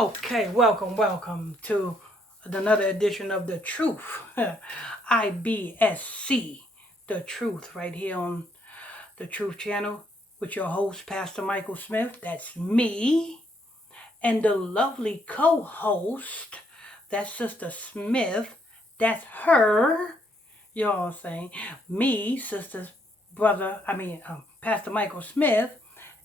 Okay, welcome to another edition of The Truth. IBSC, The Truth, right here on The Truth Channel with your host, Pastor Michael Smith. That's me. And the lovely co host, that's Sister Smith. That's her. You know what I'm saying? Me, Sister Pastor Michael Smith,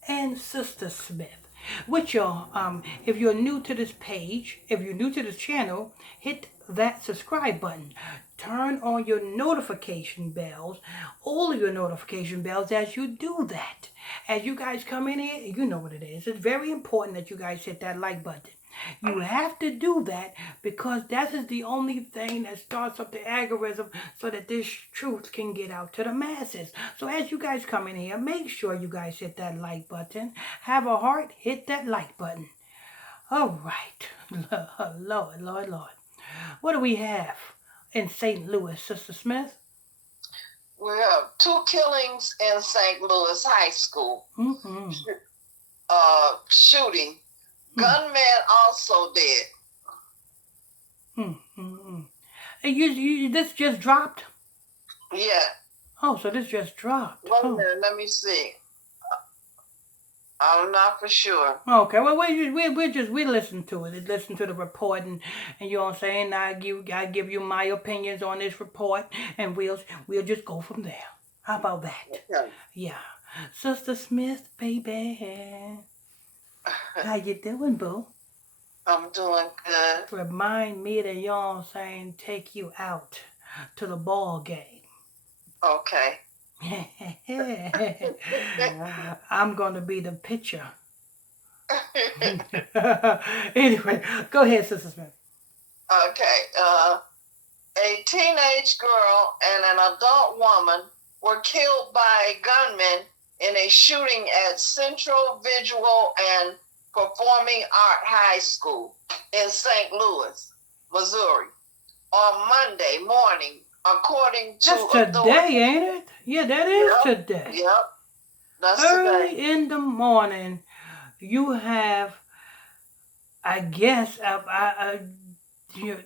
and Sister Smith. Which y'all, if you're new to this page, if you're new to this channel, hit that subscribe button. Turn on your notification bells, all of your notification bells as you do that. As you guys come in here, you know what it is. It's very important that you guys hit that like button. You have to do that because that is the only thing that starts up the algorithm so that this truth can get out to the masses. So as you guys come in here, make sure you guys hit that like button. Have a heart, hit that like button. All right. Lord. What do we have in St. Louis, Sister Smith? We have two killings in St. Louis High School. Mm-hmm. Shooting. Gunman also dead. Mm-hmm. This just dropped? Yeah. Oh, so this just dropped. Wait a minute, let me see. I'm not for sure. Okay, well we listen to it. Listen to the report, and you know what I'm saying. I give you my opinions on this report, and we'll just go from there. How about that? Okay. Yeah, Sister Smith, baby, how you doing, boo? I'm doing good. Remind me that you know what I'm saying. Take you out to the ball game. Okay. I'm gonna be the pitcher. Anyway, go ahead, Sister Smith. Okay. A teenage girl and an adult woman were killed by a gunman in a shooting at Central Visual and Performing Art High School in St. Louis, Missouri, on Monday morning, according to That's today, authorities. ain't it? Yeah, that is today. Yep. That's Early today. in the morning, you have, I guess,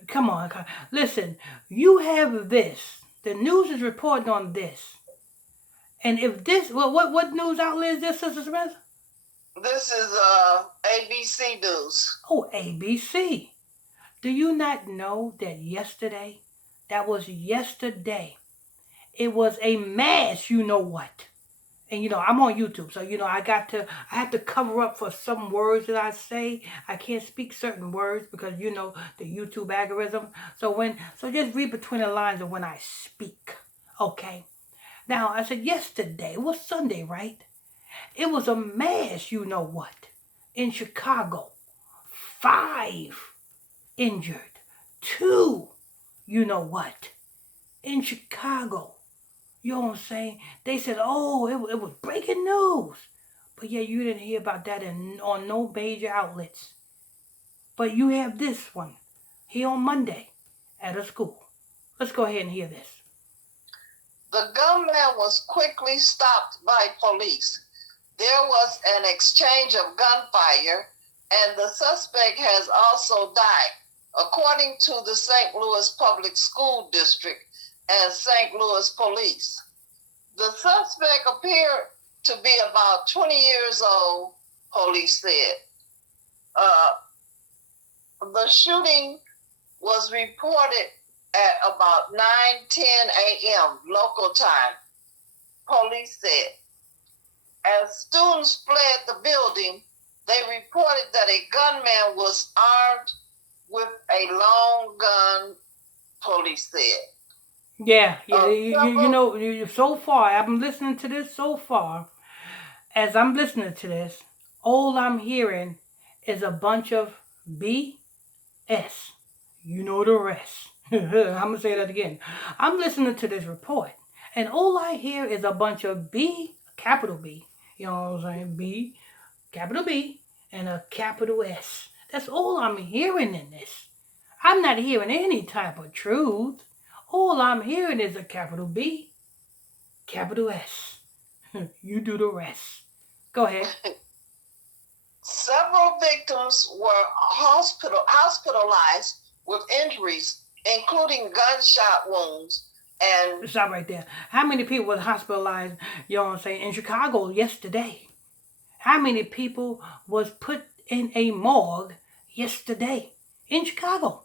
come on. Listen, you have this. The news is reporting on this. And if this, what news outlet is this, Sister Smith? This is ABC News. Oh, ABC. Do you not know that yesterday, it was a mass, you know what? And I'm on YouTube, so I have to cover up for some words that I say. I can't speak certain words because the YouTube algorithm. So just read between the lines of when I speak. Okay. Now I said yesterday, it was Sunday, right? It was a mass, you know what, in Chicago. 5 injured. 2, you know what, in Chicago. You know what I'm saying? They said, oh, it was breaking news. But yeah, you didn't hear about that on no major outlets. But you have this one here on Monday at a school. Let's go ahead and hear this. The gunman was quickly stopped by police. There was an exchange of gunfire, and the suspect has also died, according to the St. Louis Public School District and St. Louis Police. The suspect appeared to be about 20 years old, police said. The shooting was reported at about 9:10 a.m. local time, police said. As students fled the building, they reported that a gunman was armed with a long gun, police said. Yeah, so far, I'm listening to this so far. As I'm listening to this, all I'm hearing is a bunch of BS. You know the rest. I'm going to say that again. I'm listening to this report, and all I hear is a bunch of capital B. You know what I'm saying? B, capital B, and a capital S. That's all I'm hearing in this. I'm not hearing any type of truth. All I'm hearing is a capital B, capital S. You do the rest. Go ahead. Several victims were hospitalized with injuries, including gunshot wounds. And stop right there. How many people was hospitalized, you know what I'm saying, in Chicago yesterday? How many people was put in a morgue yesterday in Chicago?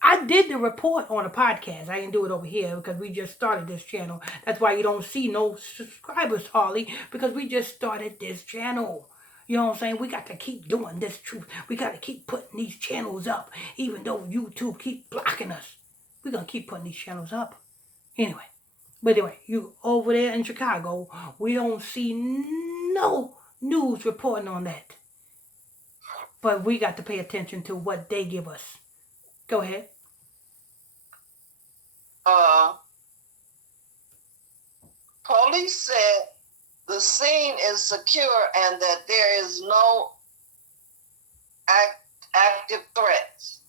I did the report on a podcast. I didn't do it over here because we just started this channel. That's why you don't see no subscribers, Harley, because we just started this channel. You know what I'm saying? We got to keep doing this truth. We got to keep putting these channels up, even though YouTube keep blocking us. We're going to keep putting these channels up. Anyway. But anyway, you over there in Chicago, we don't see no news reporting on that. But we got to pay attention to what they give us. Go ahead. Police said the scene is secure and that there is no active threats.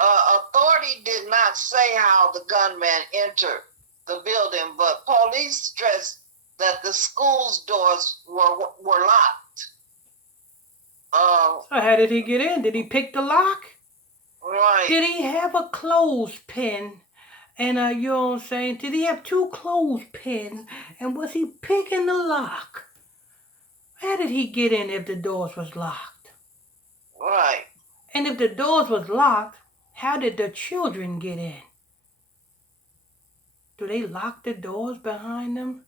Authority did not say how the gunman entered the building, but police stressed that the school's doors were locked. So how did he get in? Did he pick the lock? Right. Did he have a clothespin? And you know what I'm saying? Did he have 2 clothespins? And was he picking the lock? How did he get in if the doors was locked? Right. And if the doors was locked, how did the children get in? Do they lock the doors behind them?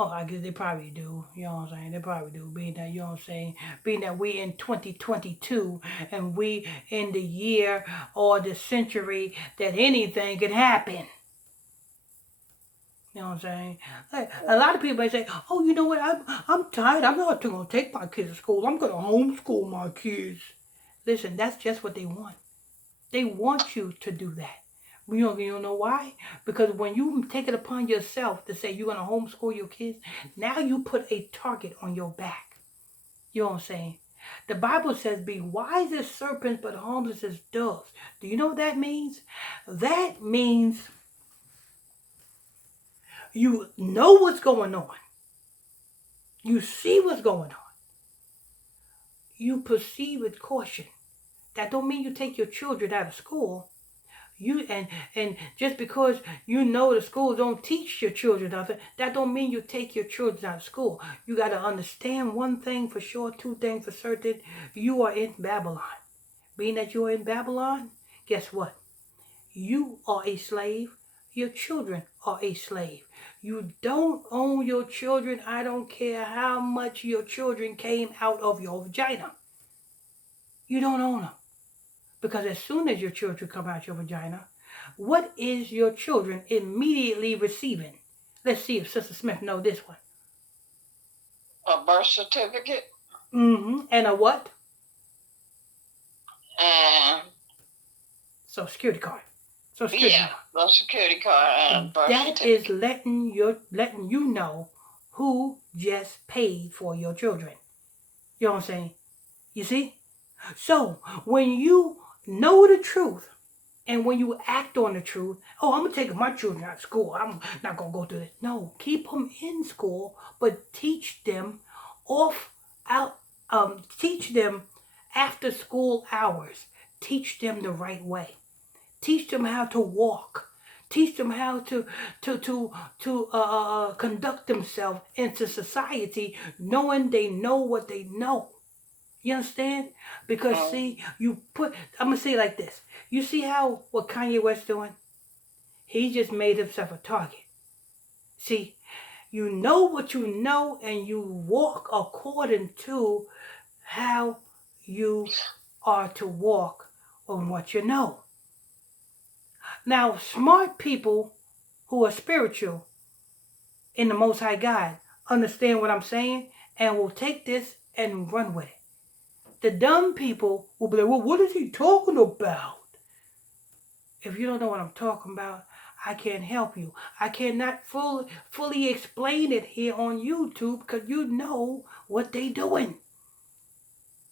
Oh, I guess they probably do. You know what I'm saying? They probably do. Being that, you know what I'm saying? Being that we in 2022 and we in the year or the century that anything could happen. You know what I'm saying? Like, a lot of people may say, oh, you know what? I'm tired. I'm not going to take my kids to school. I'm going to homeschool my kids. Listen, that's just what they want. They want you to do that. You don't know why? Because when you take it upon yourself to say you're going to homeschool your kids, now you put a target on your back. You know what I'm saying? The Bible says, be wise as serpents, but harmless as doves. Do you know what that means? That means you know what's going on. You see what's going on. You proceed with caution. That don't mean you take your children out of school. And just because you know the schools don't teach your children nothing, that don't mean you take your children out of school. You got to understand one thing for sure, 2 things for certain. You are in Babylon. Being that you are in Babylon, guess what? You are a slave. Your children are a slave. You don't own your children. I don't care how much your children came out of your vagina. You don't own them. Because as soon as your children come out your vagina, what is your children immediately receiving? Let's see if Sister Smith knows this one. A birth certificate. Mm-hmm. And a what? And Social Security card. Social Security card and birth that certificate. is letting you know who just paid for your children. You know what I'm saying? You see? So when you know the truth and when you act on the truth, oh, I'm going to take my children out of school. I'm not going to go through this. No, keep them in school, but teach them teach them after school hours. Teach them the right way. Teach them how to walk. Teach them how to conduct themselves into society, knowing they know what they know. You understand? Because see, I'm gonna say it like this. You see what Kanye West doing? He just made himself a target. See, you know what you know and you walk according to how you are to walk on what you know. Now, smart people who are spiritual in the Most High God understand what I'm saying and will take this and run with it. The dumb people will be like, well, what is he talking about? If you don't know what I'm talking about, I can't help you. I cannot fully explain it here on YouTube because you know what they doing.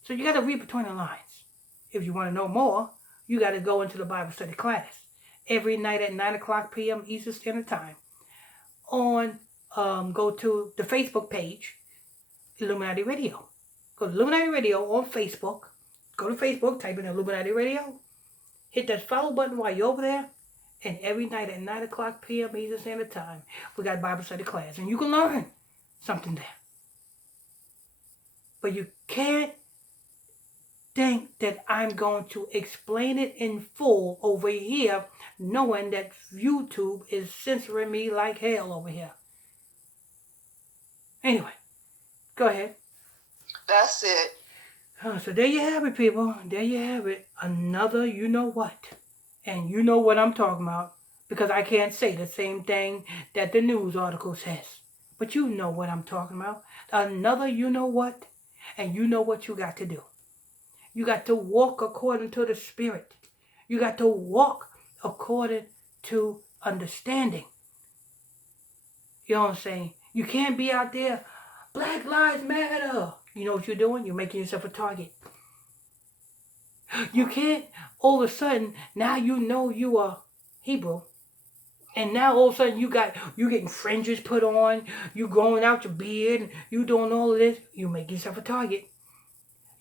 So you got to read between the lines. If you want to know more, you got to go into the Bible study class every night at 9 o'clock p.m. Eastern Standard Time. Go to the Facebook page, Illuminati Radio. Go to Illuminati Radio on Facebook. Go to Facebook, type in Illuminati Radio. Hit that follow button while you're over there. And every night at 9 o'clock p.m. Eastern Standard Time, we got Bible study class. And you can learn something there. But you can't think that I'm going to explain it in full over here, knowing that YouTube is censoring me like hell over here. Anyway, go ahead. That's it. So there you have it, people. There you have it. Another you know what. And you know what I'm talking about. Because I can't say the same thing that the news article says. But you know what I'm talking about. Another you know what. And you know what you got to do. You got to walk according to the Spirit. You got to walk according to understanding. You know what I'm saying? You can't be out there, Black Lives Matter. You know what you're doing? You're making yourself a target. You can't, all of a sudden, now you know you are Hebrew. And now all of a sudden you getting fringes put on, you growing out your beard, you doing all of this, you make yourself a target.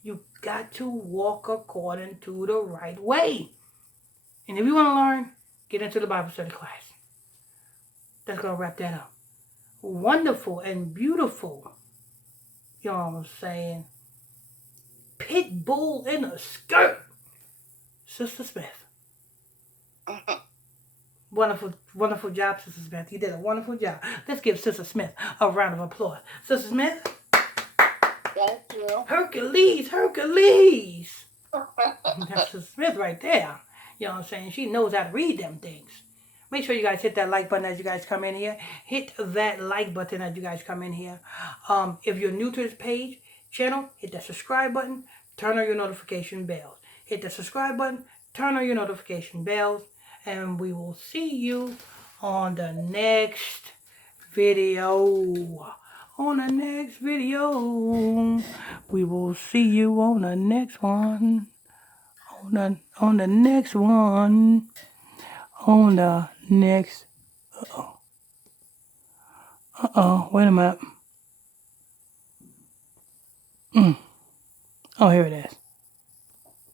You got to walk according to the right way. And if you want to learn, get into the Bible study class. That's going to wrap that up. Wonderful and beautiful. You know what I'm saying? Pit bull in a skirt. Sister Smith. Wonderful, wonderful job, Sister Smith. You did a wonderful job. Let's give Sister Smith a round of applause. Sister Smith. Thank you. Hercules, Hercules. That's Sister Smith right there. You know what I'm saying? She knows how to read them things. Make sure you guys hit that like button as you guys come in here. Hit that like button as you guys come in here. If you're new to this channel, hit that subscribe button. Turn on your notification bells. Hit the subscribe button. Turn on your notification bells. And we will see you on the next video. On the next video. We will see you on the next one. On the next one. On the next. Wait a minute. Oh, here it is.